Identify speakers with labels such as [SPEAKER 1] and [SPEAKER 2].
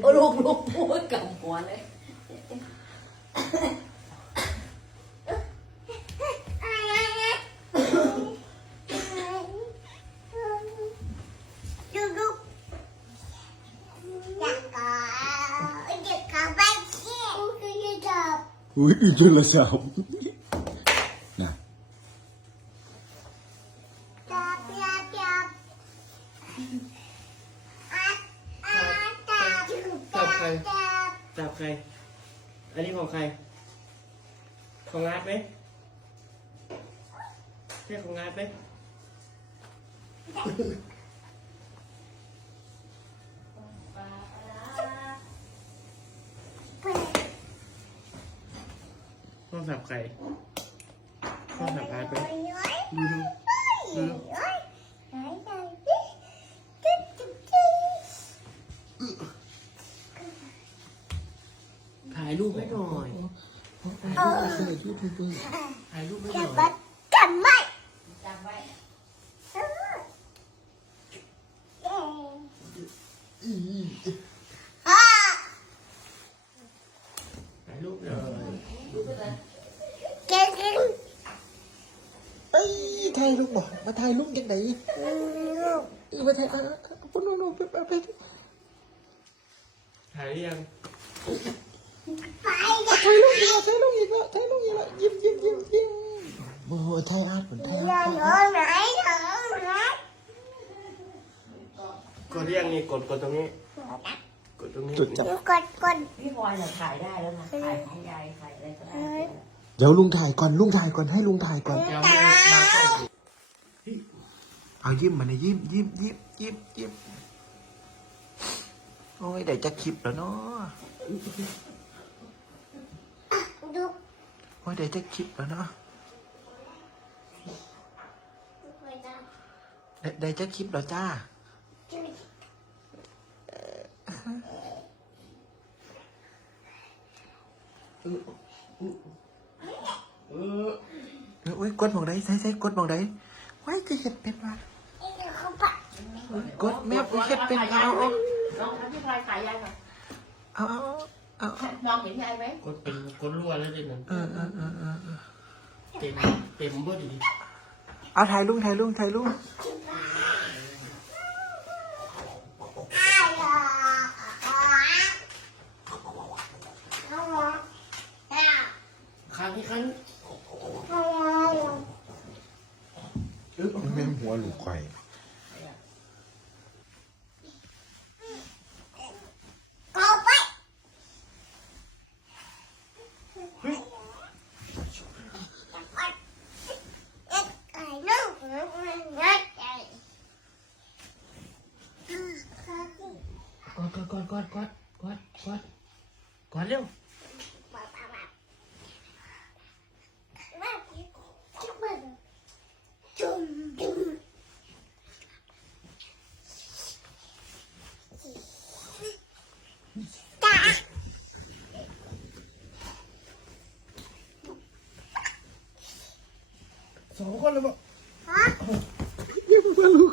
[SPEAKER 1] โอ้ลูกลูกพูดกับหัวเลย
[SPEAKER 2] อุ้ยอีกโทรศัพท์นะ
[SPEAKER 3] จับ ใคร อันนี้ของใคร ของงาดไหมใช่ของงาดไหมต้องสับใครต้องสับอาร์ตไหมดูดูดูดู รูปไว้หน่อยถ่ายรูปไว้
[SPEAKER 2] เลยยูทูบเบอร์
[SPEAKER 3] ถ่ายรูปไว้หน่อย
[SPEAKER 1] จับไว้จับไว้
[SPEAKER 3] ถ่ายรูปเลยแกกิน
[SPEAKER 2] เอ้ยถ่ายรูปบ่มาถ่ายรูปยังไงอีมาถ่ายอ่ะปุ๊บนู่นไปไป
[SPEAKER 3] ถ่ายยัง
[SPEAKER 2] ถ่ายรูปอีกแล้วถ่ายรูปอีกแล้วถ่ายรูปอีกแล้วยิ้มยิ้มยิ้มยิ้มโอ้โหถ่ายอาร์ตเหมือนถ่ายอาร์ตถ่ายอาร์ต
[SPEAKER 3] กดหรือยังนี่กดกดตรงนี้ กดตรงนี้
[SPEAKER 2] จุดจับ
[SPEAKER 1] พี่พลอยเนี่ยถ่ายได้แล้วนะถ่ายของยายถ่ายอะไรก็ได้
[SPEAKER 2] เดี๋ยวลุงถ่ายก่อนลุงถ่ายก่อนให้ลุงถ่ายก่อน
[SPEAKER 3] ยังไม่ได้มากล้องอีก
[SPEAKER 2] เอายิ้มมาเนี่ยยิ้มยิ้มยิ้มยิ้มยิ้มโอ้ยเดี๋ยวจะคลิปแล้วเนาะ โอ้ยเดี๋ยวจะคลิปแล้วเนาะเดี๋ยวเดี๋ยวจะคลิปแล้วจ้า
[SPEAKER 3] เออ
[SPEAKER 2] อุ้ยกดมองใดใส่ใส่กดมองใดไว้จะเห็ดเป็นวะกดแม่อุ้ยเห็ดเป็นเอาเอา
[SPEAKER 1] น้องพี่พลอยถ่ายยายก่อน
[SPEAKER 2] เอา เอาเอ
[SPEAKER 1] งเห็นยายไหม
[SPEAKER 3] กดเป็นกดรั่วแล้วดิหนึ่ง
[SPEAKER 2] เออเออเออเออเออ
[SPEAKER 3] เต็มเต็มบ่ดี
[SPEAKER 2] เอาถ่ายลุงถ่ายลุงถ่ายลุง
[SPEAKER 3] ครั้งนี้ครั้งนี้
[SPEAKER 2] แม่หัวหลูกไข่
[SPEAKER 3] 快快快快快快快快溜！走，换了吧。啊！换了。